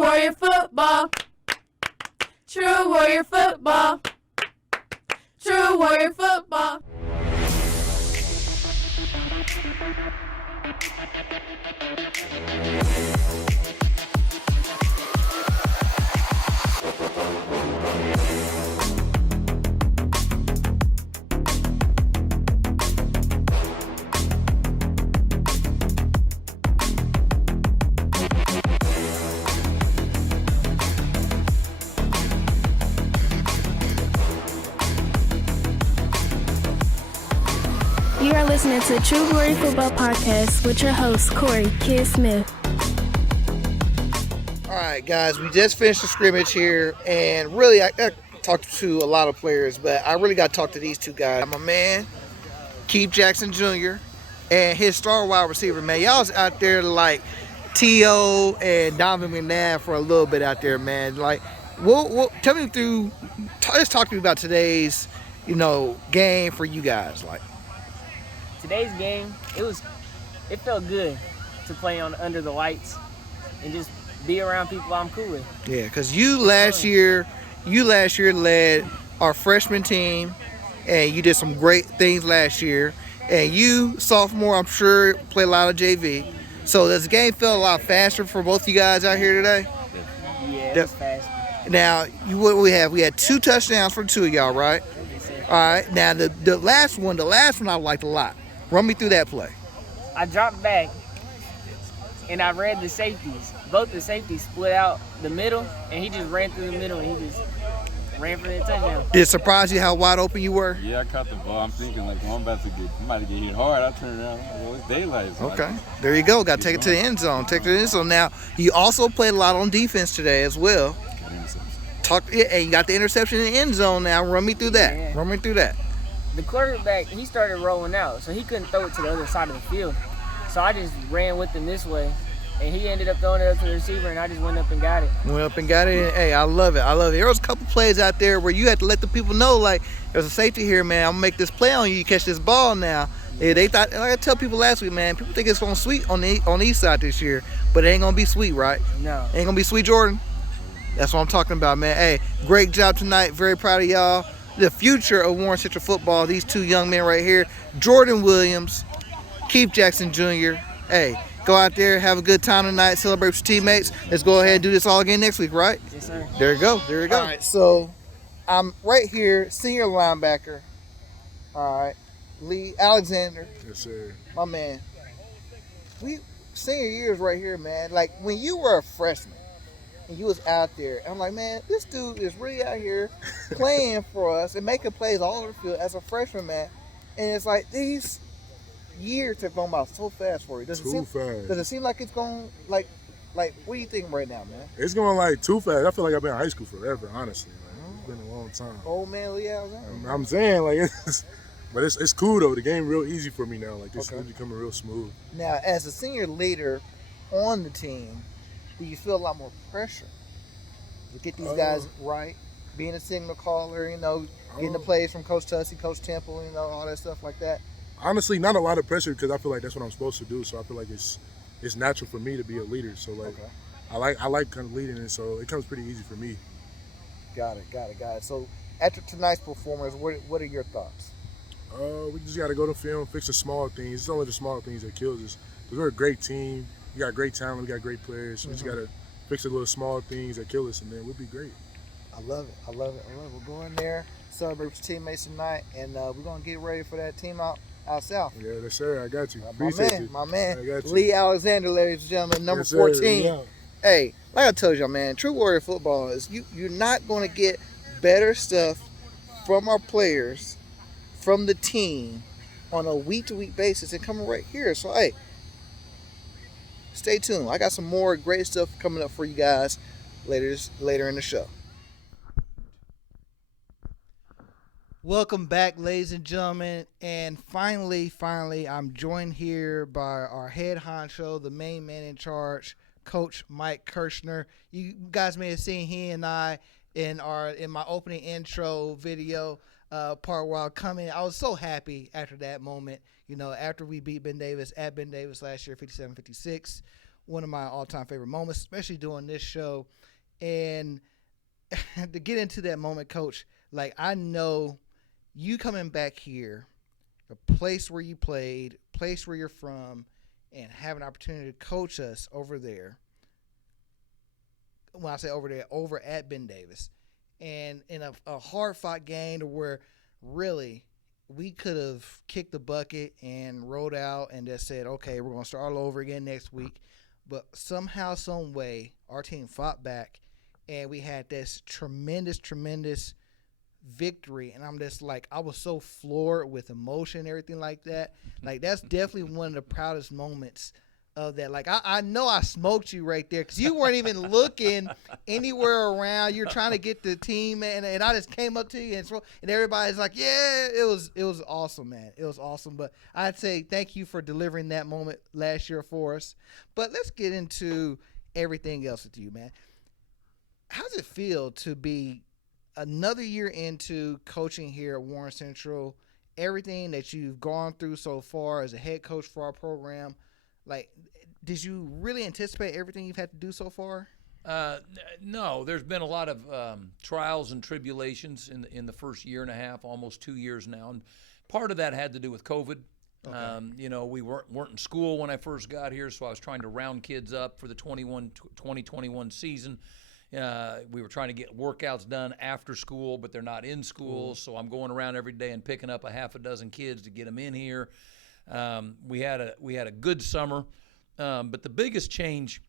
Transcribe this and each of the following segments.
Warrior football. True Warrior football. True Warrior football. You are listening to True Glory Football Podcast with your host, Corey Kid Smith. All right, guys, we just finished the scrimmage here, and really, I talked to a lot of players, but I really got to talk to these two guys. My man, Keith Jackson Jr., and his star wide receiver, man. Y'all was out there like T.O. and Donovan McNabb for a little bit out there, man. Like, tell me let's talk to me about today's, game for you guys, like. Today's game, it felt good to play under the lights and just be around people I'm cool with. Yeah, because you last year led our freshman team, and you did some great things last year. And you, sophomore, I'm sure, played a lot of JV. So does the game feel a lot faster for both you guys out here today? Yeah, it's fast. Now, we had 2 touchdowns for the 2 of y'all, right? All right. Now, the last one I liked a lot. Run me through that play. I dropped back, and I read the safeties. Both the safeties split out the middle, and he just ran through the middle, and he just ran for the touchdown. Did it surprise you how wide open you were? Yeah, I caught the ball. I'm thinking, I'm about to get hit hard. I turned around. Well, it's daylight. So Okay. There you go. Got to take it to the end zone. Now, you also played a lot on defense today as well. And you got the interception in the end zone now. Run me through that. Yeah. Run me through that. The quarterback, he started rolling out, so he couldn't throw it to the other side of the field. So I just ran with him this way, and he ended up throwing it up to the receiver, and I just went up and got it. And hey, I love it. There was a couple plays out there where you had to let the people know, like, there's a safety here, man. I'm going to make this play on you. You catch this ball now. Yeah, they thought, like I tell people last week, man, people think it's going to sweet on the east side this year, but it ain't going to be sweet, right? No. Ain't going to be sweet, Jordan? That's what I'm talking about, man. Hey, great job tonight. Very proud of y'all. The future of Warren Central football, these 2 young men right here, Jordan Williams, Keith Jackson Jr. Hey, go out there, have a good time tonight, celebrate with your teammates. Let's go ahead and do this all again next week, right? Yes, sir. There you go. All right, so I'm right here, senior linebacker. All right, Lee Alexander. Yes, sir. My man. Senior years right here, man. Like, when you were a freshman, and you was out there, I'm like, man, this dude is really out here playing for us and making plays all over the field as a freshman, man. And it's like these years have gone by so fast for you. Does it seem like it's going like what do you think right now, man? It's going like too fast. I feel like I've been in high school forever, honestly. It's been a long time. Old man Lee Alexander. I'm saying, like, but it's cool though. The game real easy for me now. Like, this is becoming real smooth. Now, as a senior leader on the team, do you feel a lot more pressure to get these guys right? Being a signal caller, getting the plays from Coach Tussey, Coach Temple, all that stuff like that. Honestly, not a lot of pressure because I feel like that's what I'm supposed to do. So I feel like it's natural for me to be a leader. So like, I like kind of leading, and so it comes pretty easy for me. Got it. So after tonight's performance, what are your thoughts? We just got to go to film, fix the small things. It's only the small things that kills us. Because we're a great team. We got great talent. We got great players. So we just got to fix the little small things that kill us, and then we'll be great. I love it. We'll go in there, celebrate with your teammates tonight, and we're going to get ready for that team out south. Yeah, yes, sir. I got you. My man, Lee Alexander, ladies and gentlemen, number 14. Yeah. Hey, like I told y'all, man, True Warrior football is you're not going to get better stuff from our players, from the team, on a week-to-week basis and coming right here. So, hey, stay tuned. I got some more great stuff coming up for you guys later in the show. Welcome back, ladies and gentlemen, and finally, I'm joined here by our head honcho, the main man in charge, Coach Mike Kirschner. You guys may have seen he and I in my opening intro video part while coming. I was so happy after that moment. After we beat Ben Davis at Ben Davis last year, 57-56. one of my all-time favorite moments, especially doing this show. And to get into that moment, Coach, like I know you coming back here, a place where you played, place where you're from, and have an opportunity to coach us over there. When I say over there, over at Ben Davis. And in a hard-fought game to where really we could have kicked the bucket and rolled out and just said, okay, we're going to start all over again next week. But somehow, some way, our team fought back, and we had this tremendous victory. And I'm just like, I was so floored with emotion and everything like that. Like, that's definitely one of the proudest moments of that. Like, I know I smoked you right there because you weren't even looking anywhere around. You're trying to get the team, and I just came up to you, and everybody's like, yeah, it was awesome, man. It was awesome. But I'd say thank you for delivering that moment last year for us. But let's get into everything else with you, man. How does it feel to be another year into coaching here at Warren Central, everything that you've gone through so far as a head coach for our program? Like, did you really anticipate everything you've had to do so far? No, there's been a lot of trials and tribulations in the first year and a half, almost 2 years now, and part of that had to do with COVID. Okay. We weren't in school when I first got here, so I was trying to round kids up for the 2021 season. We were trying to get workouts done after school, but they're not in school, so I'm going around every day and picking up a half a dozen kids to get them in here. We had a good summer, but the biggest change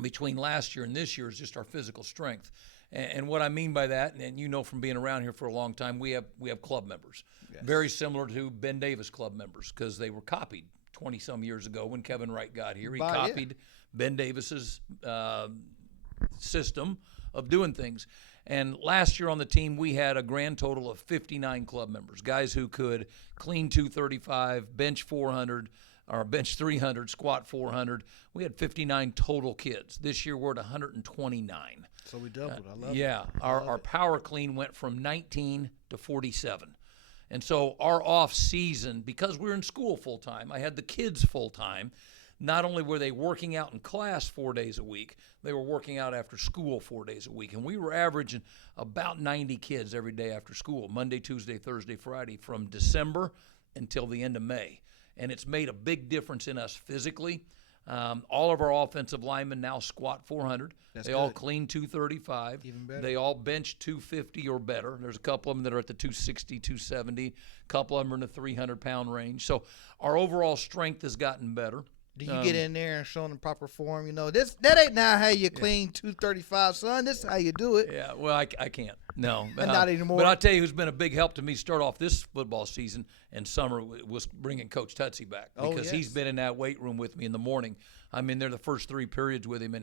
between last year and this year is just our physical strength. And what I mean by that, and you know from being around here for a long time, we have club members, yes, very similar to Ben Davis club members because they were copied 20-some years ago when Kevin Wright got here. He copied Ben Davis's system of doing things. And last year on the team, we had a grand total of 59 club members, guys who could clean 235, bench 400, or bench 300, squat 400. We had 59 total kids. This year we're at 129. So we doubled. I love it. Yeah, our power clean went from 19 to 47. And so our off season, because we're in school full time, I had the kids full time. Not only were they working out in class 4 days a week, they were working out after school 4 days a week. And we were averaging about 90 kids every day after school, Monday, Tuesday, Thursday, Friday, from December until the end of May. And it's made a big difference in us physically. All of our offensive linemen now squat 400. They all clean 235. Even better. They all bench 250 or better. There's a couple of them that are at the 260, 270. A couple of them are in the 300-pound range. So our overall strength has gotten better. Do you get in there and show them the proper form? You know, that ain't now how you clean 235, son. This is how you do it. Yeah, well, I can't. No. Not anymore. But I'll tell you who's been a big help to me start off this football season and summer was bringing Coach Tutsy back because he's been in that weight room with me in the morning. I'm in there the first 3 periods with him,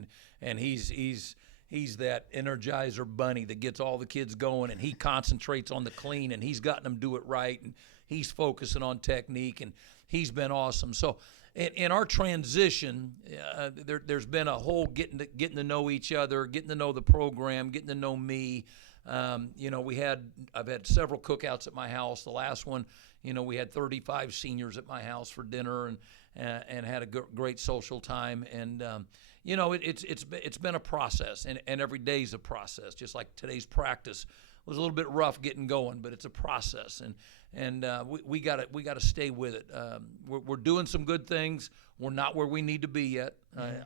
and he's that energizer bunny that gets all the kids going, and he concentrates on the clean, and he's gotten them do it right, and he's focusing on technique, and he's been awesome. So in our transition, there's been a whole getting to know each other, getting to know the program, getting to know me. I've had several cookouts at my house. The last one, we had 35 seniors at my house for dinner and had a great social time. And it's been a process, and every day's a process. Just like today's practice was a little bit rough getting going, but it's a process, and we got to stay with it. We're doing some good things. We're not where we need to be yet.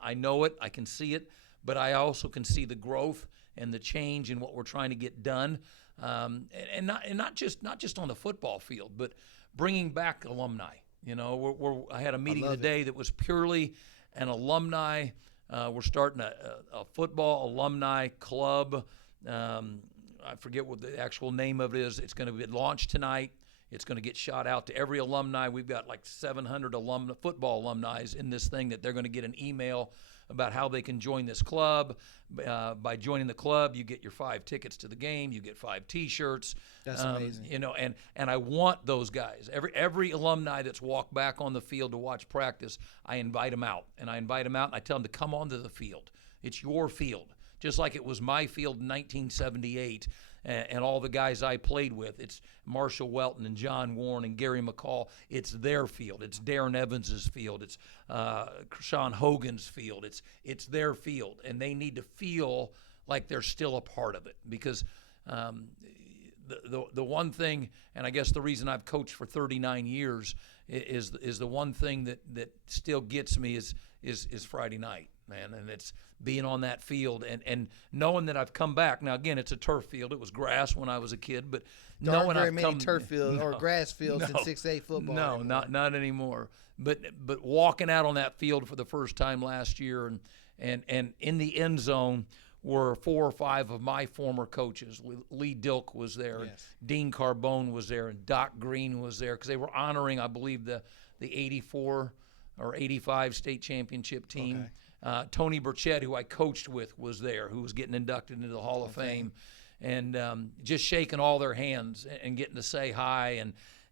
I know it. I can see it, but I also can see the growth and the change in what we're trying to get done, and not just on the football field, but bringing back alumni. I had a meeting today that was purely an alumni. We're starting a football alumni club. I forget what the actual name of it is. It's going to be launched tonight. It's going to get shot out to every alumni. We've got like 700 football alumni in this thing that they're going to get an email about how they can join this club. By joining the club, you get your 5 tickets to the game. You get 5 T-shirts. That's amazing. And I want those guys. Every alumni that's walked back on the field to watch practice, I invite them out. And I invite them out, and I tell them to come onto the field. It's your field. just like it was my field in 1978 and all the guys I played with. It's Marshall Welton and John Warren and Gary McCall. It's their field. It's Darren Evans's field. It's Sean Hogan's field. It's their field, and they need to feel like they're still a part of it, because the one thing, and I guess the reason I've coached for 39 years is the one thing that still gets me is Friday night, man, and it's being on that field and knowing that I've come back. Now again, it's a turf field. It was grass when I was a kid, but There aren't knowing very I've many come, turf fields or grass fields in no, 6A football. No, anymore. not anymore. But walking out on that field for the first time last year, and in the end zone were 4 or 5 of my former coaches. Lee Dilk was there, and Dean Carbone was there, and Doc Green was there, because they were honoring, I believe, the 84 or 85 state championship team. Tony Burchett, who I coached with, was there, who was getting inducted into the Hall of Fame. And just shaking all their hands and getting to say hi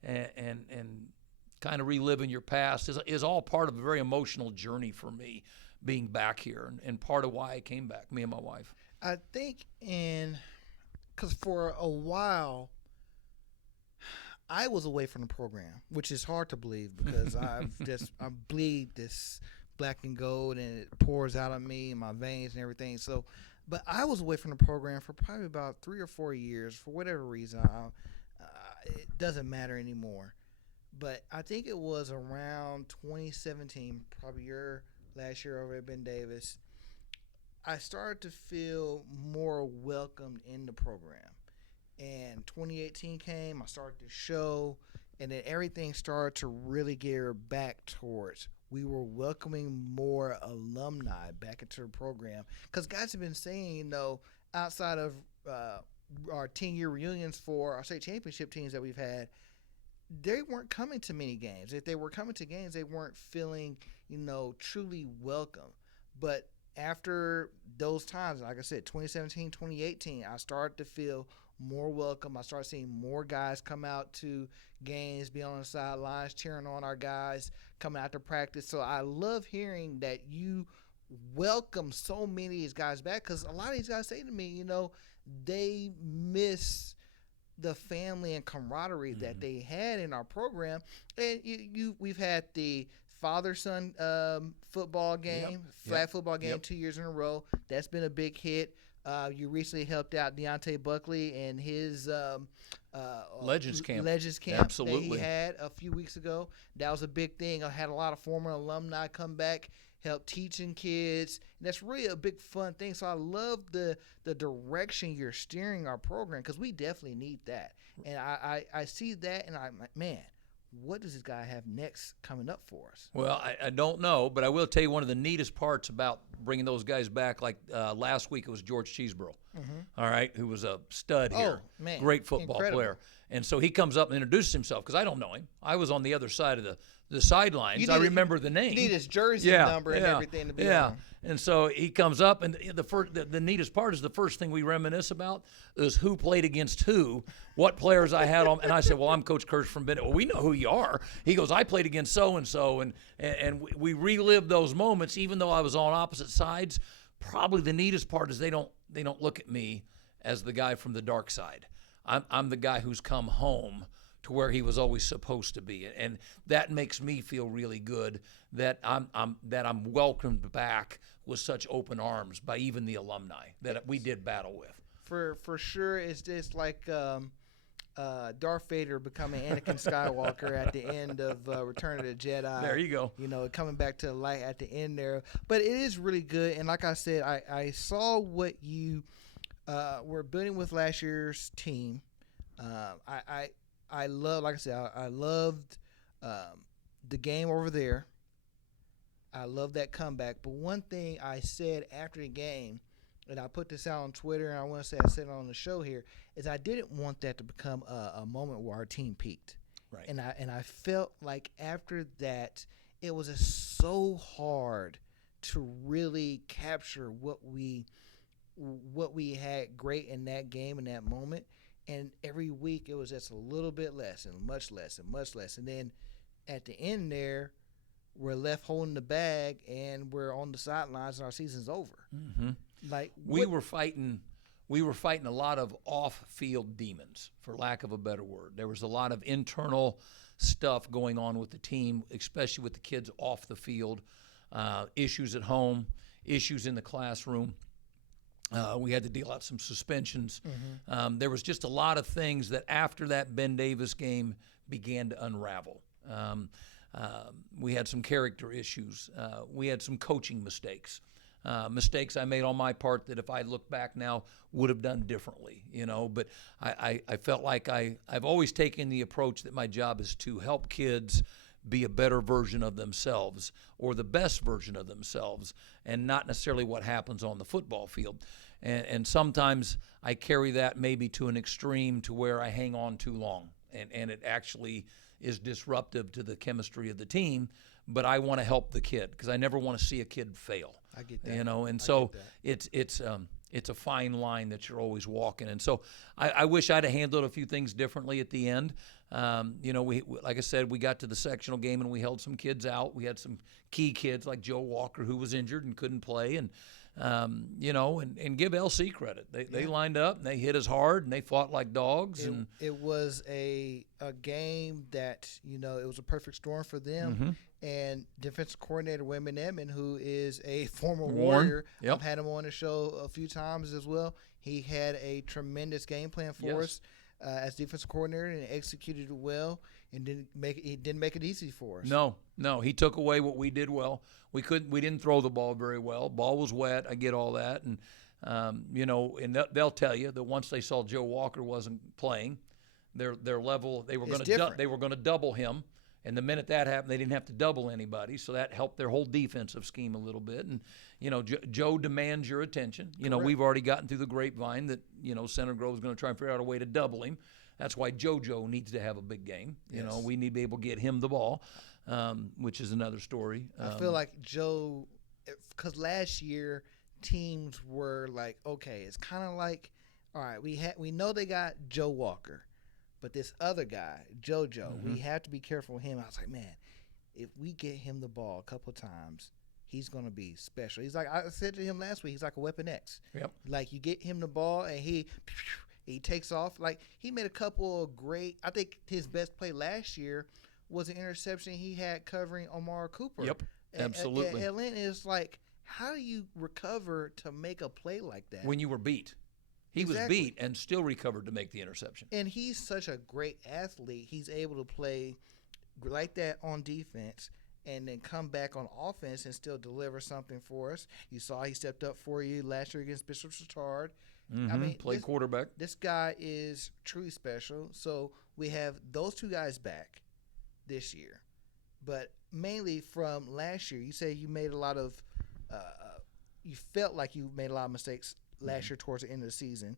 and kind of reliving your past is all part of a very emotional journey for me, being back here, and part of why I came back, me and my wife. I think because for a while, I was away from the program, which is hard to believe, because I bleed this black and gold, and it pours out of me in my veins and everything. So, but I was away from the program for probably about 3 or 4 years for whatever reason. It doesn't matter anymore. But I think it was around 2017, probably your last year over at Ben Davis, I started to feel more welcomed in the program. And 2018 came, I started to show, and then everything started to really gear back towards. We were welcoming more alumni back into the program. Because guys have been saying, outside of our 10-year reunions for our state championship teams that we've had, they weren't coming to many games. If they were coming to games, they weren't feeling, truly welcome. But after those times, like I said, 2017, 2018, I started to feel more welcome. I started seeing more guys come out to games, be on the sidelines, cheering on our guys, coming out to practice. So I love hearing that you welcome so many of these guys back, because a lot of these guys say to me, they miss the family and camaraderie that they had in our program. And we've had the father-son football game, flag football game 2 years in a row. That's been a big hit. You recently helped out Deontay Buckley and his Legends camp. that Absolutely. he had a few weeks ago. That was a big thing. I had a lot of former alumni come back, help teaching kids. And that's really a big fun thing. So I love the direction you're steering our program, because we definitely need that. And I see that, and I'm like, man, what does this guy have next coming up for us? Well, I don't know, but I will tell you one of the neatest parts about bringing those guys back. Like last week, it was George Cheeseborough, all right, who was a stud here, man, great football player. And so he comes up and introduces himself, because I don't know him. I was on the other side of the sidelines. I remember the name. You need his jersey number and everything to be on. And so he comes up, and the neatest part is the first thing we reminisce about is who played against who, what players I had on. And I said, well, I'm Coach Kirschner from Bennett. Well, we know who you are. He goes, I played against so-and-so. And we relive those moments, even though I was on opposite sides. Probably the neatest part is they don't look at me as the guy from the dark side. I'm the guy who's come home to where he was always supposed to be, and that makes me feel really good that I'm welcomed back with such open arms by even the alumni that we did battle with. For sure, it's just like Darth Vader becoming Anakin Skywalker at the end of Return of the Jedi. There you go. Coming back to the light at the end there. But it is really good, and like I said, I saw what you were building with last year's team. I love, like I said, I loved the game over there. I love that comeback. But one thing I said after the game, and I put this out on Twitter, and I want to say I said it on the show here, is I didn't want that to become a moment where our team peaked. Right. And I felt like after that, it was just so hard to really capture what we had great in that game, in that moment. And every week it was just a little bit less and much less and much less. And then at the end there, we're left holding the bag and we're on the sidelines and our season's over. we were fighting a lot of off-field demons, for lack of a better word. There was a lot of internal stuff going on with the team, especially with the kids off the field, issues at home, issues in the classroom. We had to deal out some suspensions. There was just a lot of things that after that Ben Davis game began to unravel. We had some character issues. We had some coaching mistakes. Mistakes I made on my part that if I look back now would have done differently, but I felt like I've always taken the approach that my job is to help kids be a better version of themselves or the best version of themselves, and not necessarily what happens on the football field. And sometimes I carry that maybe to an extreme to where I hang on too long, and it actually is disruptive to the chemistry of the team. But I want to help the kid because I never want to see a kid fail. I get that. And so it's a fine line that you're always walking. And so I wish I'd have handled a few things differently at the end. We like I said, we got to the sectional game and we held some kids out. We had some key kids like Joe Walker who was injured and couldn't play, and give LC credit. They lined up and they hit us hard and they fought like dogs. It was a game that it was a perfect storm for them. And defensive coordinator Wayman Edmond, who is a former Warrior, I've had him on the show a few times as well. He had a tremendous game plan for us as defensive coordinator and executed it well, and didn't make it easy for us. No, he took away what we did well. We didn't throw the ball very well. Ball was wet. I get all that, and and they'll tell you that once they saw Joe Walker wasn't playing, their level they were going to double him. And the minute that happened, they didn't have to double anybody, so that helped their whole defensive scheme a little bit. And Joe demands your attention. We've already gotten through the grapevine that Center Grove is going to try and figure out a way to double him. That's why JoJo needs to have a big game. We need to be able to get him the ball, which is another story. I feel like Joe, because last year teams were like, okay, it's kind of like, all right, we know they got Joe Walker. But this other guy, JoJo, we have to be careful with him. I was like, man, if we get him the ball a couple of times, he's going to be special. He's like, I said to him last week, he's like a Weapon X. Yep. Like you get him the ball and he takes off. Like he made a couple of great, I think his best play last year was an interception he had covering Omar Cooper. Yep, absolutely. And Atlanta is like, how do you recover to make a play like that? When you were beat. He was beat and still recovered to make the interception. And he's such a great athlete. He's able to play like that on defense and then come back on offense and still deliver something for us. You saw he stepped up for you last year against Bishop Chatard. I mean, played quarterback. This guy is truly special. So we have those two guys back this year. But mainly from last year, you say you made a lot of you felt like you made a lot of mistakes last year towards the end of the season.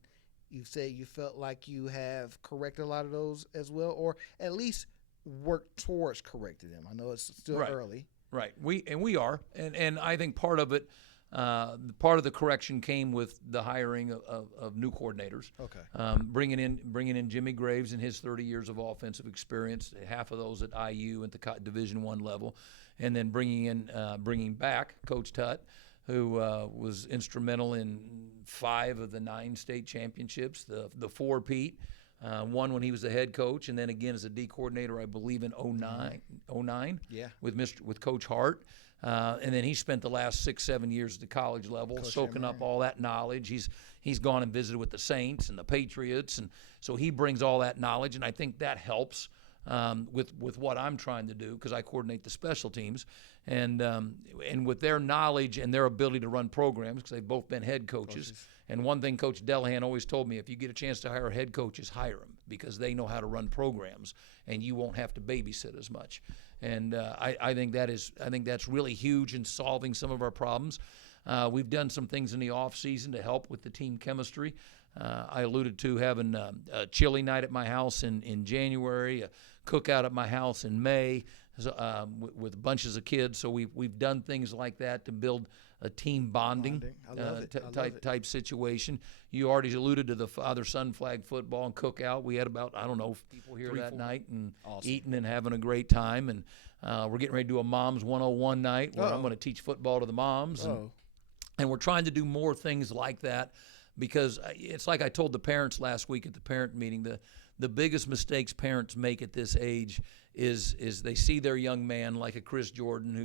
You say you felt like you have corrected a lot of those as well, or at least worked towards correcting them. I know it's still early. Right. We are. And I think part of it, part of the correction came with the hiring of new coordinators. Okay. Bringing in Jimmy Graves and his 30 years of offensive experience, half of those at IU at the Division I level, and then bringing back Coach Tutt, who was instrumental in 5 of the 9 state championships, the 4 Pete, one when he was the head coach, and then again as a D coordinator, I believe in 09 with Coach Hart. And then he spent the last 6-7 years at the college level soaking up all that knowledge. He's gone and visited with the Saints and the Patriots, and so he brings all that knowledge, and I think that helps with what I'm trying to do because I coordinate the special teams, and with their knowledge and their ability to run programs because they've both been head coaches. And one thing Coach Delahan always told me, if you get a chance to hire head coaches, hire them because they know how to run programs and you won't have to babysit as much. And I think that's really huge in solving some of our problems. We've done some things in the off season to help with the team chemistry. I alluded to having a chili night at my house in January, a cookout at my house in May with bunches of kids. So we've done things like that to build a team bonding type situation. You already alluded to the father-son flag football and cookout. We had about, people here that night and eating and having a great time. And we're getting ready to do a Moms 101 night where I'm going to teach football to the moms. And we're trying to do more things like that because it's like I told the parents last week at the parent meeting, the biggest mistakes parents make at this age is they see their young man like a Chris Jordan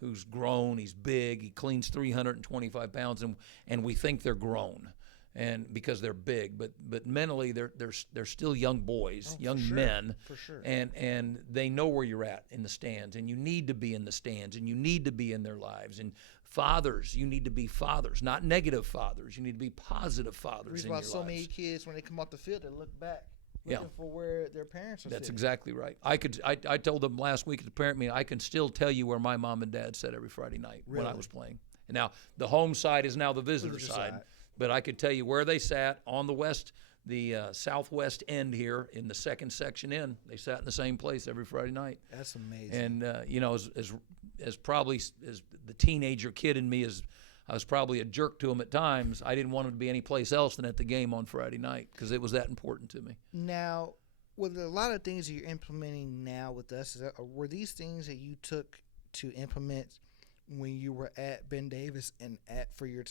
who's grown, he's big, he cleans 325 pounds, and we think they're grown. And because they're big, but mentally they're still young boys, young men, for sure. And they know where you're at in the stands, and you need to be in the stands, and you need to be in their lives. And fathers, you need to be fathers, not negative fathers. You need to be positive fathers The reason in why your so lives. many kids, when they come off the field, they look back, looking for where their parents are That's sitting. exactly right. I told them last week at the parent meeting, I can still tell you where my mom and dad sat every Friday night when I was playing. And now the home side is now the visitor side. But I could tell you where they sat on the southwest end here in the second section in. They sat in the same place every Friday night. That's amazing. And as probably as the teenager kid in me I was probably a jerk to them at times. I didn't want them to be any place else than at the game on Friday night because it was that important to me. Now, with a lot of things that you're implementing now with us, were these things that you took to implement when you were at Ben Davis and for your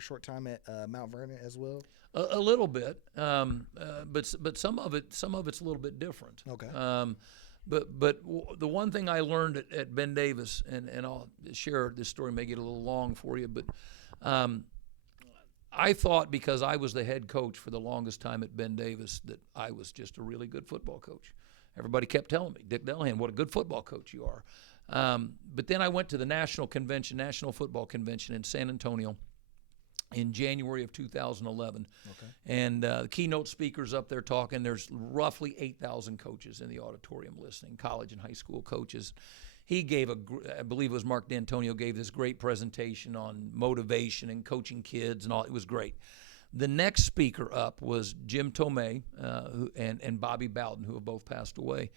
short time at Mount Vernon as well? A little bit, but some of it's a little bit different. Okay. But the one thing I learned at Ben Davis, and I'll share this story, may get a little long for you, but I thought because I was the head coach for the longest time at Ben Davis that I was just a really good football coach. Everybody kept telling me, Dick Delahan, what a good football coach you are. But then I went to the National Football Convention in San Antonio in January of 2011. Okay. And the keynote speakers up there talking, there's roughly 8,000 coaches in the auditorium listening, college and high school coaches. He gave I believe it was Mark D'Antonio, gave this great presentation on motivation and coaching kids and all. It was great. The next speaker up was Jim Tomei and Bobby Bowden, who have both passed away.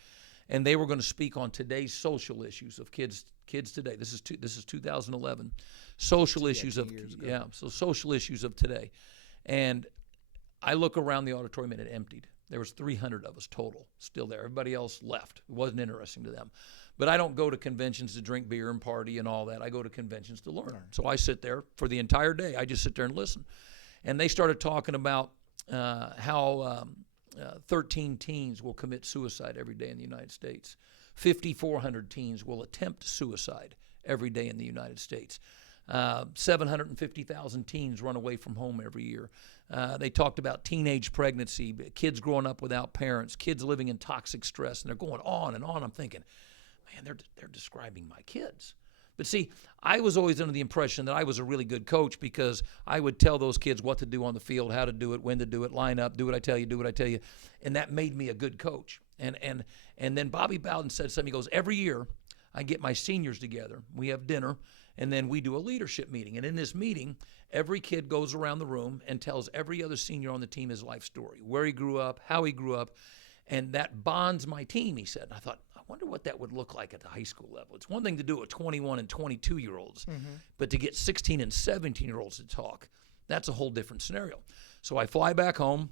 And they were going to speak on today's social issues of kids today. This is 2011. Social issues of social issues of today. And I look around the auditorium and it emptied. There was 300 of us total still there. Everybody else left. It wasn't interesting to them. But I don't go to conventions to drink beer and party and all that. I go to conventions to learn. So I sit there for the entire day. I just sit there and listen. And they started talking about how 13 teens will commit suicide every day in the United States. 5,400 teens will attempt suicide every day in the United States. 750,000 teens run away from home every year. They talked about teenage pregnancy, kids growing up without parents, kids living in toxic stress, and they're going on and on. I'm thinking, man, they're describing my kids. But see, I was always under the impression that I was a really good coach because I would tell those kids what to do on the field, how to do it, when to do it, line up, do what I tell you, do what I tell you. And that made me a good coach. And then Bobby Bowden said something. He goes, every year I get my seniors together. We have dinner, and then we do a leadership meeting. And in this meeting, every kid goes around the room and tells every other senior on the team his life story, where he grew up, how he grew up. And that bonds my team, he said. And I thought, I wonder what that would look like at the high school level. It's one thing to do it with 21 and 22-year-olds, but to get 16 and 17-year-olds to talk, that's a whole different scenario. So I fly back home.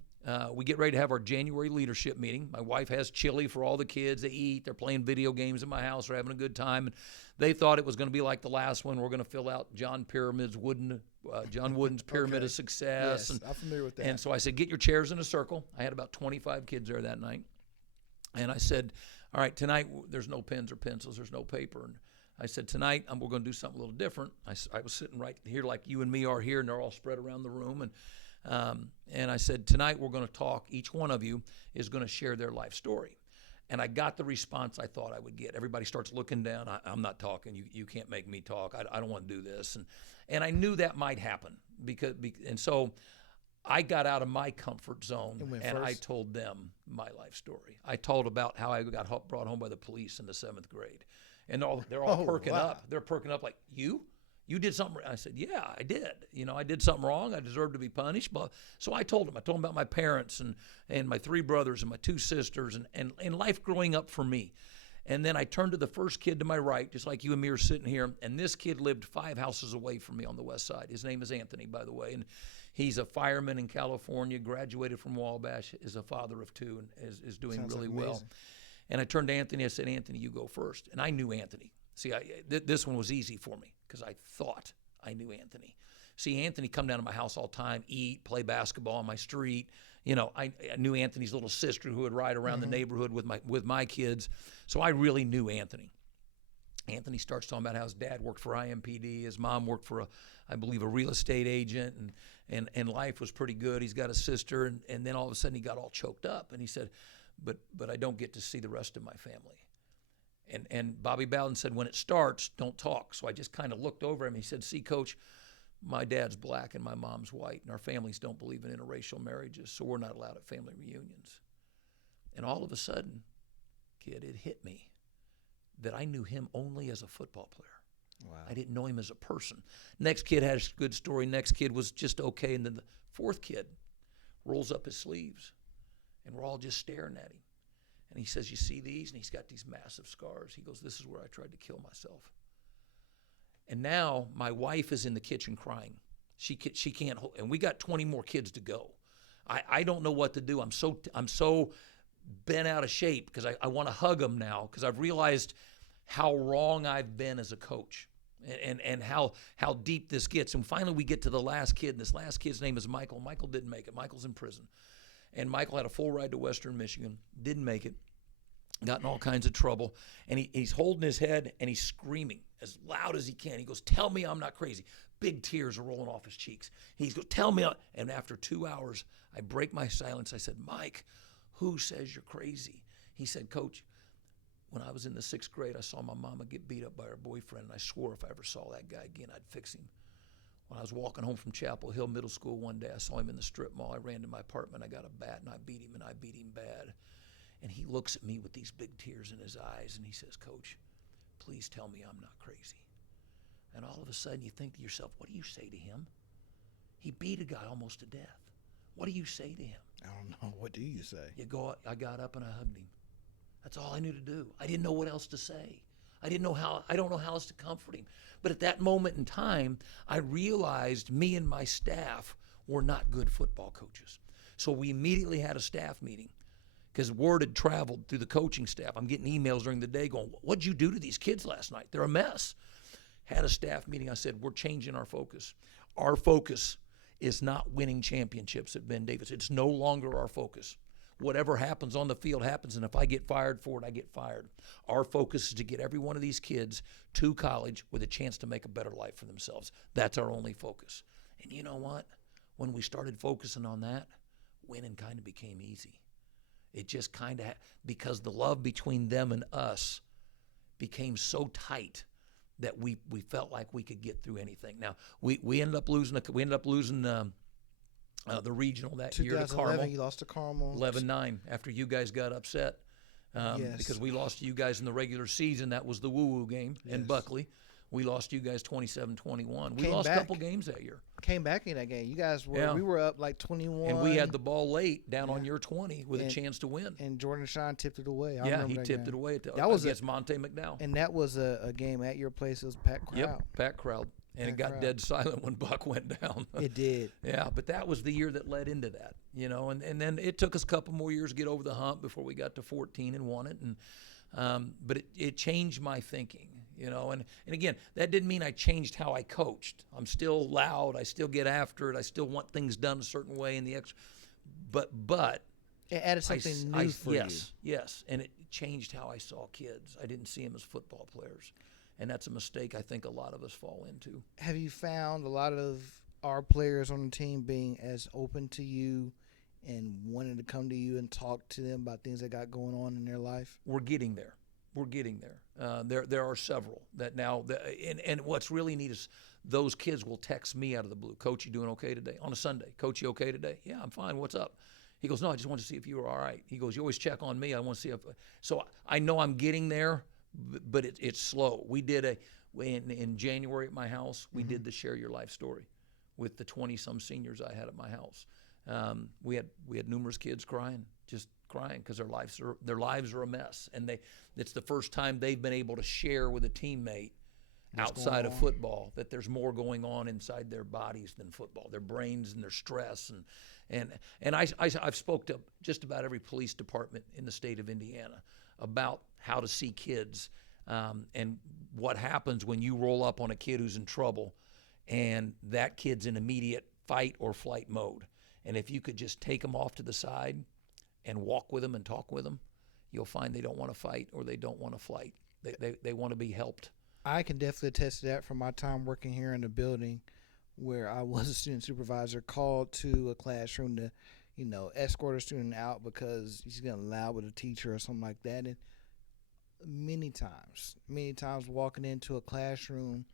We get ready to have our January leadership meeting. My wife has chili for all the kids. They eat. They're playing video games in my house. They're having a good time. And they thought it was going to be like the last one. We're going to fill out John Wooden's Pyramid of Success. Yes, I'm familiar with that. And so I said, get your chairs in a circle. I had about 25 kids there that night. And I said, all right, tonight there's no pens or pencils. There's no paper. And I said, tonight we're going to do something a little different. I was sitting right here like you and me are here, and they're all spread around the room. And I said, tonight we're going to talk. Each one of you is going to share their life story. And I got the response I thought I would get. Everybody starts looking down. I'm not talking. You can't make me talk. I don't want to do this. And I knew that might happen. And so I got out of my comfort zone, and I told them my life story. I told about how I got brought home by the police in the 7th grade. And they're all perking up. They're perking up like, you did something. I said, yeah, I did. I did something wrong. I deserved to be punished. But so I told them about my parents and my 3 brothers and my 2 sisters and life growing up for me. And then I turned to the first kid to my right, just like you and me are sitting here. And this kid lived 5 houses away from me on the west side. His name is Anthony, by the way. And he's a fireman in California, graduated from Wabash, is a father of 2, and is doing really well. And I turned to Anthony. I said, Anthony, you go first. And I knew Anthony. See, this one was easy for me because I thought I knew Anthony. see Anthony come down to my house all the time, eat, play basketball on my street. You know, I knew Anthony's little sister who would ride around the neighborhood with my kids. So I really knew Anthony. Anthony starts talking about how his dad worked for IMPD, his mom worked for I believe a real estate agent, and life was pretty good. He's got a sister, and then all of a sudden he got all choked up, and he said, but I don't get to see the rest of my family. And Bobby Bowden said, when it starts, don't talk. So I just kind of looked over him. He said, see, Coach, my dad's black and my mom's white, and our families don't believe in interracial marriages, so we're not allowed at family reunions. And all of a sudden, kid, it hit me that I knew him only as a football player. Wow. I didn't know him as a person. Next kid had a good story. Next kid was just okay. And then the fourth kid rolls up his sleeves, and we're all just staring at him. And he says, you see these? And he's got these massive scars. He goes, this is where I tried to kill myself. And now my wife is in the kitchen crying. She can't hold, and we got 20 more kids to go. I don't know what to do. I'm so bent out of shape because I want to hug them now because I've realized how wrong I've been as a coach and how deep this gets. And finally we get to the last kid, and this last kid's name is Michael. Michael didn't make it. Michael's in prison. And Michael had a full ride to Western Michigan, didn't make it, got in all kinds of trouble. And he's holding his head, and he's screaming as loud as he can. He goes, tell me I'm not crazy. Big tears are rolling off his cheeks. He goes, tell me. And after 2 hours, I break my silence. I said, Mike, who says you're crazy? He said, Coach, when I was in the 6th grade, I saw my mama get beat up by her boyfriend, and I swore if I ever saw that guy again, I'd fix him. When I was walking home from Chapel Hill Middle School one day, I saw him in the strip mall. I ran to my apartment. I got a bat, and I beat him, bad. And he looks at me with these big tears in his eyes, and he says, Coach, please tell me I'm not crazy. And all of a sudden, you think to yourself, what do you say to him? He beat a guy almost to death. What do you say to him? I don't know. What do you say? I got up and I hugged him. That's all I knew to do. I didn't know what else to say. I don't know how else to comfort him. But at that moment in time, I realized me and my staff were not good football coaches. So we immediately had a staff meeting because word had traveled through the coaching staff. I'm getting emails during the day going, what'd you do to these kids last night? They're a mess. Had a staff meeting. I said, we're changing our focus. Our focus is not winning championships at Ben Davis. It's no longer our focus. Whatever happens on the field happens, and if I get fired for it, I get fired. Our focus is to get every one of these kids to college with a chance to make a better life for themselves. That's our only focus. And you know what? When we started focusing on that, winning kind of became easy. It just kind of, because the love between them and us became so tight that we felt like we could get through anything. Now, we ended up losing the regional that year to Carmel. You lost to Carmel. 11-9 after you guys got upset because we lost to you guys in the regular season. That was the woo-woo game in Buckley. We lost to you guys 27-21. We lost a couple games that year. Came back in that game. You guys were we were up like 21. And we had the ball late down on your 20 with a chance to win. And Jordan Shine tipped it away. He tipped it away against Monte McDowell. And that was a game at your place. It was packed crowd. Yep, packed crowd. And it got dead silent when Buck went down. It did. Yeah, but that was the year that led into that, and then it took us a couple more years to get over the hump before we got to 14 and won it. And but it changed my thinking, and again, that didn't mean I changed how I coached. I'm still loud. I still get after it. I still want things done a certain way in the extra. But it added something new for you. Yes, and it changed how I saw kids. I didn't see them as football players. And that's a mistake I think a lot of us fall into. Have you found a lot of our players on the team being as open to you and wanting to come to you and talk to them about things that got going on in their life? We're getting there. There are several that now, and what's really neat is those kids will text me out of the blue. Coach, you doing okay today? On a Sunday. Coach, you okay today? Yeah, I'm fine. What's up? He goes, no, I just want to see if you were all right. He goes, you always check on me. I want to see if. So I know I'm getting there. But it's slow. We did in January at my house. We did the Share Your Life story with the 20-some seniors I had at my house. We had numerous kids crying because their lives are a mess, and it's the first time they've been able to share with a teammate outside of football that there's more going on inside their bodies than football, their brains and their stress and I've spoke to just about every police department in the state of Indiana about how to see kids and what happens when you roll up on a kid who's in trouble and that kid's in immediate fight or flight mode. And if you could just take them off to the side and walk with them and talk with them, you'll find they don't want to fight or they don't want to flight. They want to be helped. I can definitely attest to that from my time working here in the building where I was a student supervisor called to a classroom to, escort a student out because he's getting loud with a teacher or something like that. And many times walking into a classroom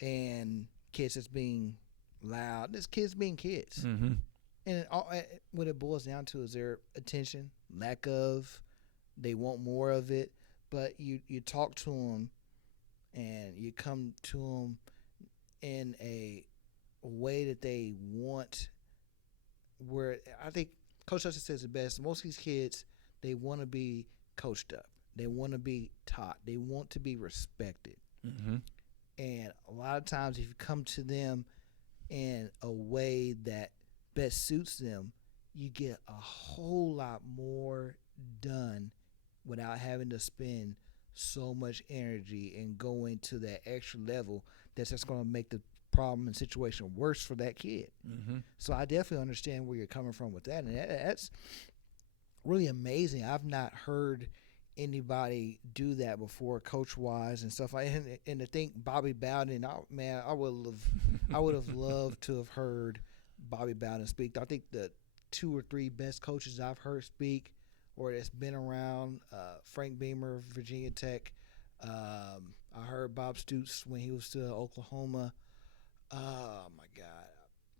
and kids just being loud, there's kids being kids. Mm-hmm. And what it boils down to is their attention, lack of, they want more of it. But you talk to them and you come to them in a way that they want, where I think Coach Hudson says it best. Most of these kids, they want to be coached up. They want to be taught. They want to be respected. Mm-hmm. And a lot of times if you come to them in a way that best suits them, you get a whole lot more done without having to spend so much energy and going to that extra level that's just going to make the problem and situation worse for that kid. Mm-hmm. So I definitely understand where you're coming from with that, and that's really amazing. I've not heard anybody do that before, coach-wise and stuff. And to think Bobby Bowden, I would have loved to have heard Bobby Bowden speak. I think the 2 or 3 best coaches I've heard speak, or that's been around, Frank Beamer, Virginia Tech. I heard Bob Stoops when he was still at Oklahoma. Oh, my God.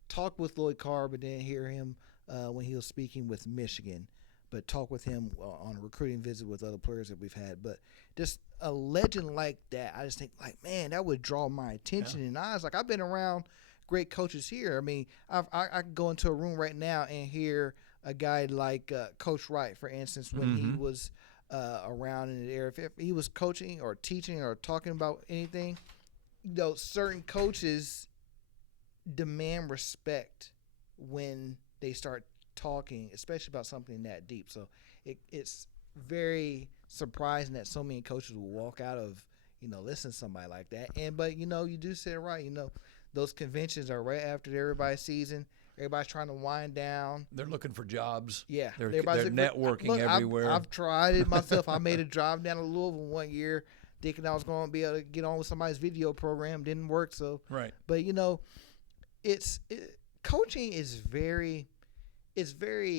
Talk with Lloyd Carr, but didn't hear him when he was speaking with Michigan. But talk with him on a recruiting visit with other players that we've had. But just a legend like that, I just think, man, that would draw my attention. And I was like, I've been around great coaches here. I mean, I can go into a room right now and hear a guy like Coach Wright, for instance, when he was around in the area. If he was coaching or teaching or talking about anything, certain coaches demand respect when they start talking, especially about something that deep. So it's very surprising that so many coaches will walk out of, listen to somebody like that. But you do say it right. Those conventions are right after everybody's season. Everybody's trying to wind down. They're looking for jobs. Yeah. They're networking everywhere. I've tried it myself. I made a drive down to Louisville one year thinking I was going to be able to get on with somebody's video program. Didn't work. So, right. But, coaching is very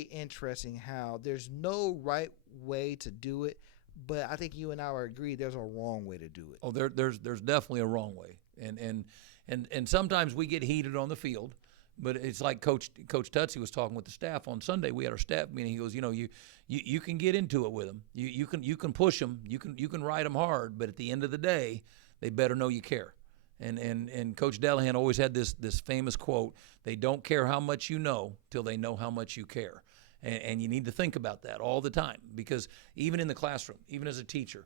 interesting how there's no right way to do it. But I think you and I would agree there's a wrong way to do it. Oh, there's definitely a wrong way. And sometimes we get heated on the field. But it's like Coach Tutsy was talking with the staff on Sunday. We had our staff meeting. He goes, you can get into it with them. You can push them. You can ride them hard. But at the end of the day, they better know you care. And Coach Delahan always had this famous quote: "They don't care how much you know till they know how much you care." And you need to think about that all the time, because even in the classroom, even as a teacher,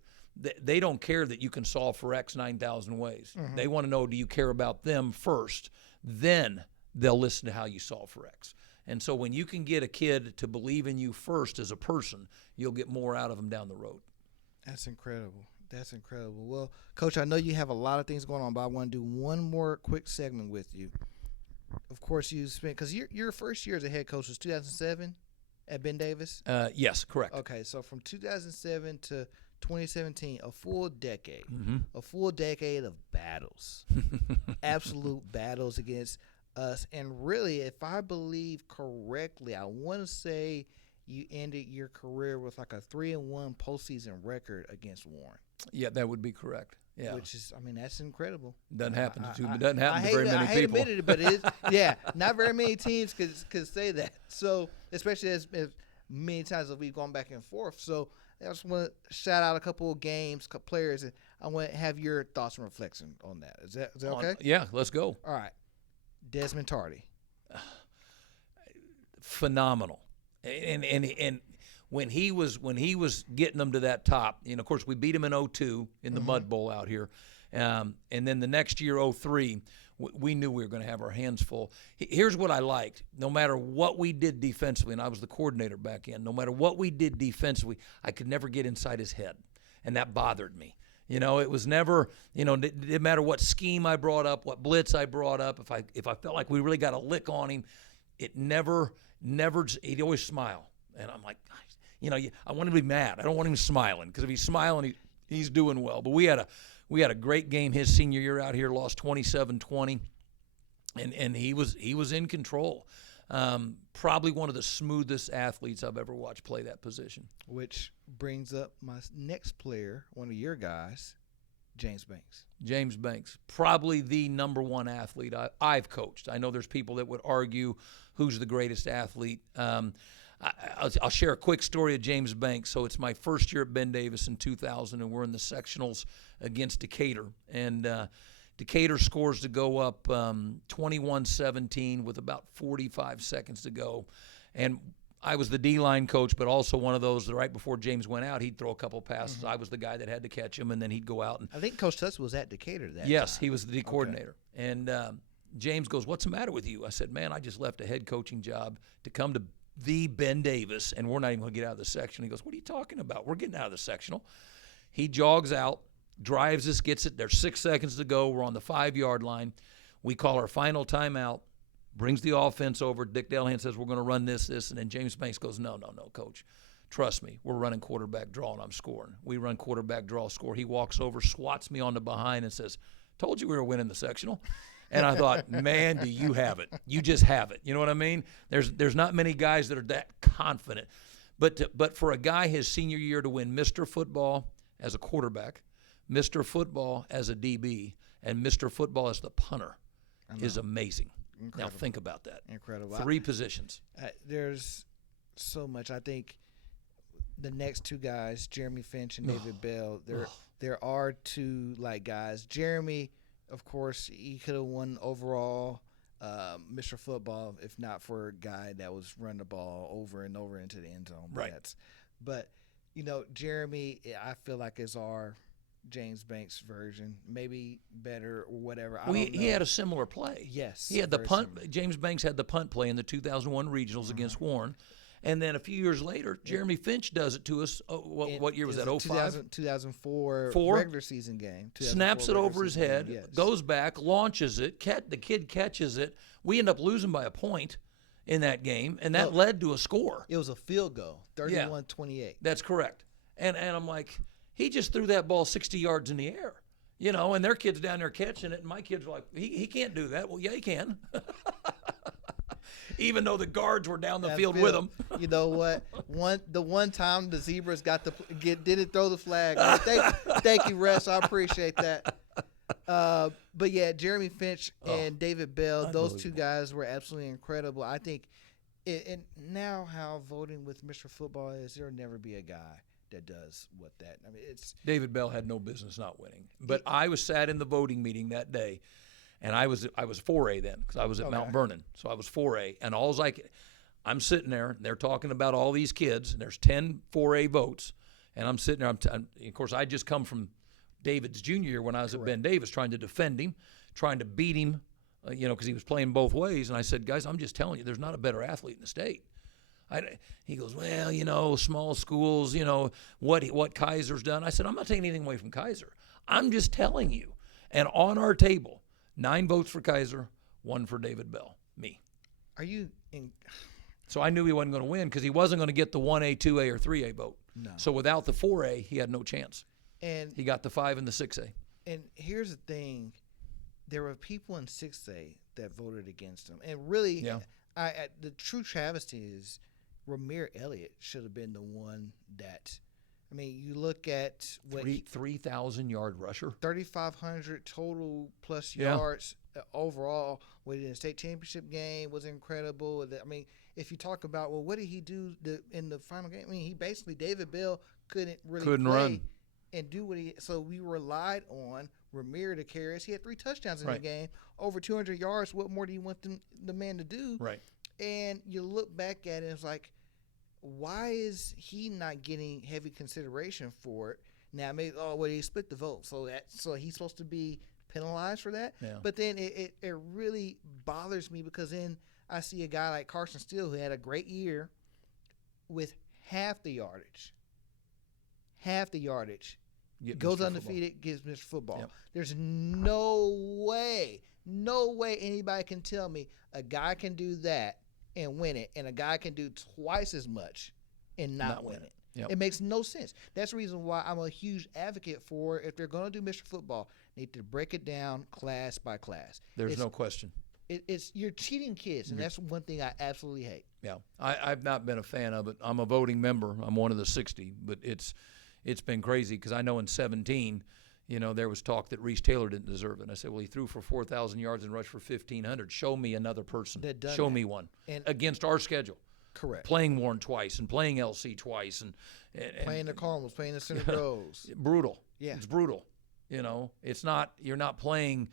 they don't care that you can solve for X 9,000 ways. Mm-hmm. They want to know, do you care about them first? Then they'll listen to how you solve for X. And so when you can get a kid to believe in you first as a person, you'll get more out of them down the road. That's incredible. Well, Coach, I know you have a lot of things going on, but I want to do one more quick segment with you. Of course, you spent, because your first year as a head coach was 2007 at Ben Davis? Yes, correct. Okay, so from 2007 to 2017, a full decade. Mm-hmm. A full decade of battles. Absolute battles against us. And really, if I believe correctly, I want to say you ended your career with like a 3-1 postseason record against Warren. Yeah, that would be correct. Yeah, which is, that's incredible. Doesn't happen to very many people. I hate admitting it, but it is. Not very many teams could say that. So, especially as many times as we've gone back and forth. So, I just want to shout out a couple of games, couple players, and I want to have your thoughts and reflection on that. Is that okay? Yeah, let's go. All right. Desmond Tardy. Phenomenal. And when he was getting them to that top, of course we beat him in 2002 in the Mud Bowl out here, and then the next year 2003, we knew we were going to have our hands full. Here's what I liked: no matter what we did defensively, and I was the coordinator back in, no matter what we did defensively, I could never get inside his head, and that bothered me. You know, it was never, you know, it didn't matter what scheme I brought up, what blitz I brought up. If I felt like we really got a lick on him, it never, he'd always smile. And I'm like, you know, I want him to be mad. I don't want him smiling, because if he's smiling, he's doing well. But we had a great game his senior year out here, lost 27-20, and he was in control. Probably one of the smoothest athletes I've ever watched play that position. Which brings up my next player, one of your guys, James Banks. James Banks, probably the number one athlete I've coached. I know there's people that would argue who's the greatest athlete. I'll share a quick story of James Banks. So it's my first year at Ben Davis in 2000, and we're in the sectionals against Decatur. And Decatur scores to go up 21-17 with about 45 seconds to go. And I was the D-line coach, but also one of those that right before James went out, he'd throw a couple passes. I was the guy that had to catch him, and then he'd go out. And I think Coach Tutts was at Decatur that yes, time. he was the D coordinator. And James goes, "What's the matter with you?" I said, "Man, I just left a head coaching job to come to the Ben Davis, and we're not even going to get out of the section." He goes, "What are you talking about? We're getting out of the sectional." He jogs out, drives us, gets it. There's 6 seconds to go. We're on the 5-yard line. We call our final timeout, brings the offense over. Dick Delahan says, "We're going to run this. And then James Banks goes, no, Coach. Trust me. We're running quarterback draw, and I'm scoring." We run quarterback draw, score. He walks over, swats me on the behind, and says, "Told you we were winning the sectional." And I thought, man, do you have it. You just have it. You know what I mean? There's not many guys that are that confident. But for a guy his senior year to win Mr. Football as a quarterback, Mr. Football as a DB, and Mr. Football as the punter is amazing. Incredible. Now think about that. Incredible. 3 positions. There's so much. I think the next two guys, Jeremy Finch and David Bell, there are two guys. Jeremy, of course, he could have won overall Mr. Football if not for a guy that was running the ball over and over into the end zone. Right. But you know, Jeremy, I feel like is our James Banks version, maybe better or whatever. He had a similar play. Yes, he had the punt. similar. James Banks had the punt play in the 2001 regionals against Warren, and then a few years later, Jeremy Finch does it to us. What year was that? 05? 2004 regular season game. Snaps it over his head, yes. goes back, launches it. The kid catches it. We end up losing by a point in that game, and that led to a score. It was a field goal, 31-28. That's correct. And I'm like, he just threw that ball 60 yards in the air, you know, and their kid's down there catching it, and my kids were like, he can't do that. Well, yeah, he can. Even though the guards were down the field with him. You know what? The one time the Zebras didn't throw the flag. Thank you, refs. I appreciate that. But yeah, Jeremy Finch and David Bell, those two guys were absolutely incredible. I think, and now how voting with Mr. Football is, there'll never be a guy that does that. I mean, it's David Bell had no business not winning. But I was sat in the voting meeting that day, and I was 4A then because I was at Mount Vernon, so I was 4A, and I'm sitting there, and they're talking about all these kids, and there's 10 4A votes, and I'm sitting there. Of course, I just come from David's junior year when I was at Ben Davis, trying to defend him, trying to beat him, because he was playing both ways. And I said, guys, I'm just telling you, there's not a better athlete in the state. He goes, well, small schools, what Kaiser's done. I said, I'm not taking anything away from Kaiser. I'm just telling you. And on our table, 9 votes for Kaiser, 1 for David Bell, me. Are you in? So I knew he wasn't going to win because he wasn't going to get the 1A, 2A, or 3A vote. No. So without the 4A, he had no chance. And he got the 5 and the 6A. And here's the thing. There were people in 6A that voted against him. And really, the true travesty is Ramir Elliott should have been the one that, you look at what 3,000-yard rusher, 3,500 total plus yards overall. Went in the state championship game, was incredible. If you talk about what did he do in the final game? He basically David Bell couldn't play run and do what so we relied on Ramir to carry us. He had 3 touchdowns in the game, over 200 yards. What more do you want the man to do? Right. And you look back at it, it's like, why is he not getting heavy consideration for it? Now, maybe he split the vote, so he's supposed to be penalized for that. Yeah. But then it really bothers me because then I see a guy like Carson Steele who had a great year with half the yardage, goes Mr. undefeated, gets Mr. Football. Yep. There's no way anybody can tell me a guy can do that and win it, and a guy can do twice as much and not win it. Yep. It makes no sense. That's the reason why I'm a huge advocate for, if they're going to do Mr. Football, they need to break it down class by class. There's no question. It's you're cheating kids, and that's one thing I absolutely hate. Yeah, I've not been a fan of it. I'm a voting member. I'm one of the 60, but it's been crazy because I know in 17, there was talk that Reese Taylor didn't deserve it. And I said, well, he threw for 4,000 yards and rushed for 1,500. Show me another person. Show me one against our schedule. Correct. Playing Warren twice and playing LC twice and playing the Cardinals, playing the Center Groves. Brutal. Yeah. It's brutal. It's not. You're not playing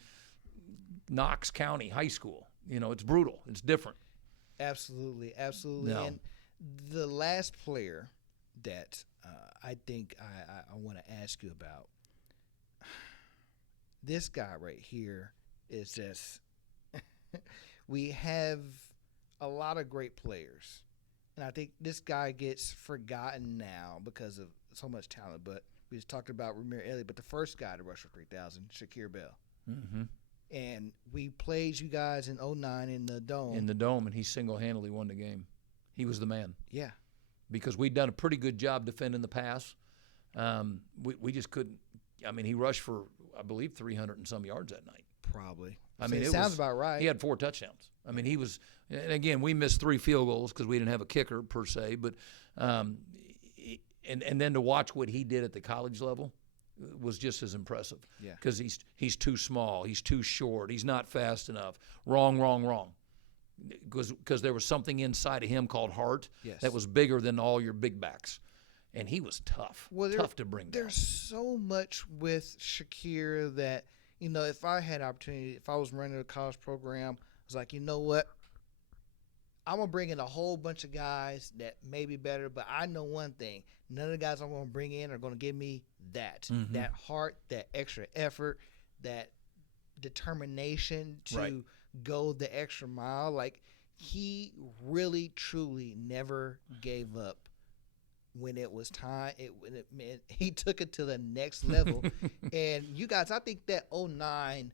Knox County High School. It's brutal. It's different. Absolutely. No. And the last player that I think I want to ask you about, this guy right here is just we have a lot of great players, and I think this guy gets forgotten now because of so much talent. But we just talked about Ramir Elliott, but the first guy to rush for 3,000, Shakir Bell. Mm-hmm. And we played you guys in 2009 in the Dome. And he single-handedly won the game. He was the man. Yeah. Because we'd done a pretty good job defending the pass. We just couldn't. I mean, he rushed for, I believe, 300 and some yards that night. Probably. I mean, it sounds about right. He had 4 touchdowns. I mean, he was. And again, we missed 3 field goals because we didn't have a kicker per se. But and then to watch what he did at the college level was just as impressive. Yeah. Because he's too small. He's too short. He's not fast enough. Wrong. Because there was something inside of him called heart that was bigger than all your big backs. And he was tough. Tough to bring down. There's so much with Shakir that, if I had opportunity, if I was running a college program, I was like, you know what? I'm going to bring in a whole bunch of guys that may be better, but I know one thing. None of the guys I'm going to bring in are going to give me that. Mm-hmm. That heart, that extra effort, that determination to go the extra mile. Like, he really, truly never gave up when it was time. He took it to the next level. And you guys, I think that 2009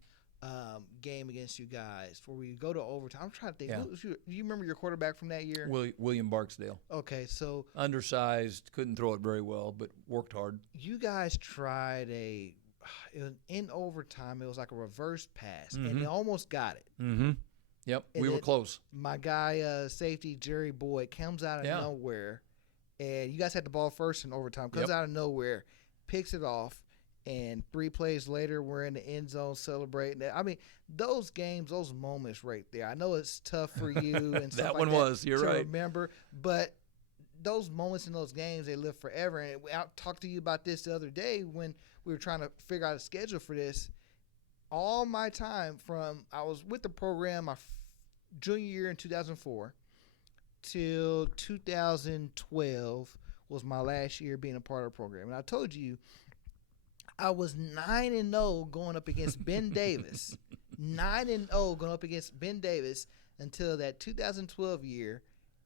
game against you guys, where we go to overtime. I'm trying to think. Do you remember your quarterback from that year? William Barksdale. Okay, so Undersized, couldn't throw it very well, but worked hard. You guys tried in overtime. It was like a reverse pass, and they almost got it. Mm-hmm. Yep, And we were close. My guy, safety Jerry Boyd, comes out of nowhere, and you guys had the ball first in overtime. Comes out of nowhere, picks it off. And 3 plays later, we're in the end zone celebrating. I mean, those games, those moments right there. I know it's tough for you and stuff that one was. You're right. Remember, but those moments in those games, they live forever. And I talked to you about this the other day when we were trying to figure out a schedule for this. All my time I was with the program my junior year in 2004 till 2012 was my last year being a part of the program. And I told you, I was 9-0 going up against Ben Davis. 9-0 going up against Ben Davis until that 2012 year.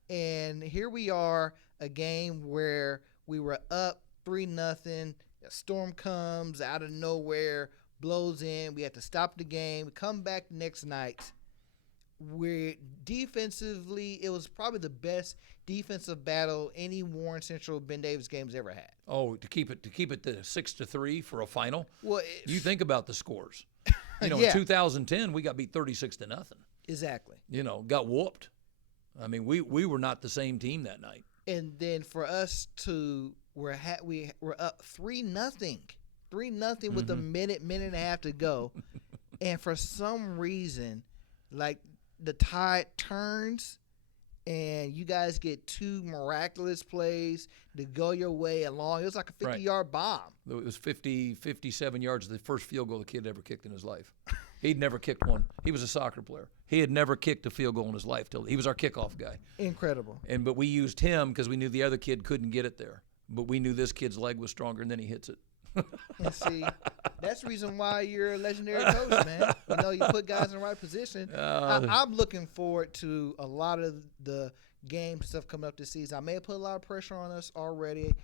And here we are, a game where we were up 3-0. A storm comes out of nowhere, blows in. We had to stop the game, come back the next night. We're defensively, it was probably the best defensive battle any Warren Central Ben Davis game's ever had. Oh, to keep it to 6-3 for a final. Well, you think about the scores. In 2010 we got beat 36-0. Exactly. Got whooped. I mean, we were not the same team that night. And then for us to we're up 3-0. 3-0 with a minute and a half to go. And for some reason, like, the tide turns and you guys get 2 miraculous plays to go your way along. It was like a 50-yard bomb. It was 57 yards, the first field goal the kid ever kicked in his life. He'd never kicked one. He was a soccer player. He had never kicked a field goal in his life till he was our kickoff guy. Incredible. But we used him because we knew the other kid couldn't get it there. But we knew this kid's leg was stronger, and then he hits it. And see, that's the reason why you're a legendary coach, man. You put guys in the right position. I'm looking forward to a lot of the games and stuff coming up this season. I may have put a lot of pressure on us already.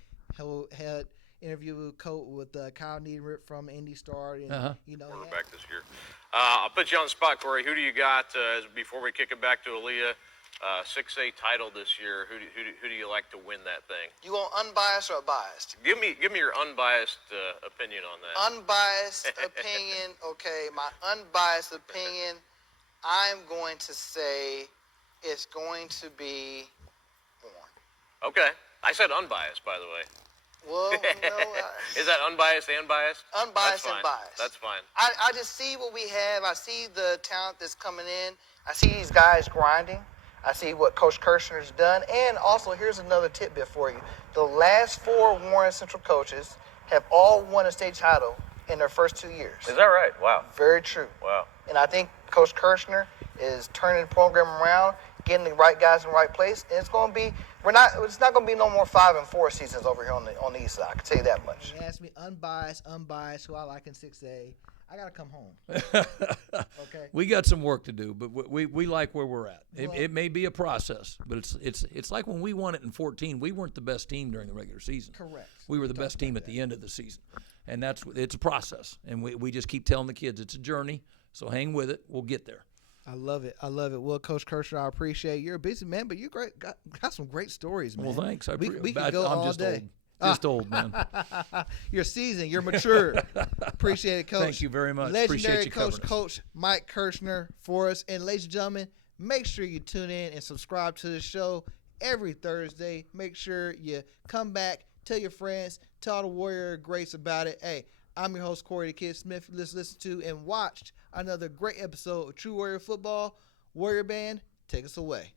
interview with Kyle Needham from Indy Star. And, Quarterback this year. I'll put you on the spot, Corey. Who do you got before we kick it back to Aaliyah? 6A title this year. Who do you like to win that thing? You want unbiased or biased? Give me your unbiased opinion on that. Unbiased opinion. Okay, my unbiased opinion. I'm going to say it's going to be Warren. Okay, I said unbiased, by the way. Well, is that unbiased and biased? Unbiased and biased. That's fine. I just see what we have. I see the talent that's coming in. I see these guys grinding. I see what Coach Kirschner's done. And also, here's another tidbit for you. The last 4 Warren Central coaches have all won a state title in their first 2 years. Is that right? Wow. Very true. Wow. And I think Coach Kirschner is turning the program around, getting the right guys in the right place. And it's going to be, it's not going to be no more 5 and 4 seasons over here on the east side. I can tell you that much. You ask me unbiased, who I like in 6A. I got to come home. Okay. We got some work to do, but we like where we're at. It may be a process, but it's like when we won it in 14, we weren't the best team during the regular season. Correct. We were the best team at the end of the season. And it's a process. And we just keep telling the kids it's a journey, so hang with it. We'll get there. I love it. Well, Coach Kirschner, I appreciate it. You're a busy man, but you're great. Got some great stories, man. Well, thanks. We can go all day. Just old, man. You're seasoned. You're mature. Appreciate it, Coach. Thank you very much. Legendary Appreciate you Coach Mike Kirschner for us. And ladies and gentlemen, make sure you tune in and subscribe to the show every Thursday. Make sure you come back, tell your friends, tell all the Warrior greats about it. Hey, I'm your host, Corey the Kid Smith. Let's listen to and watch another great episode of True Warrior Football. Warrior Band, take us away.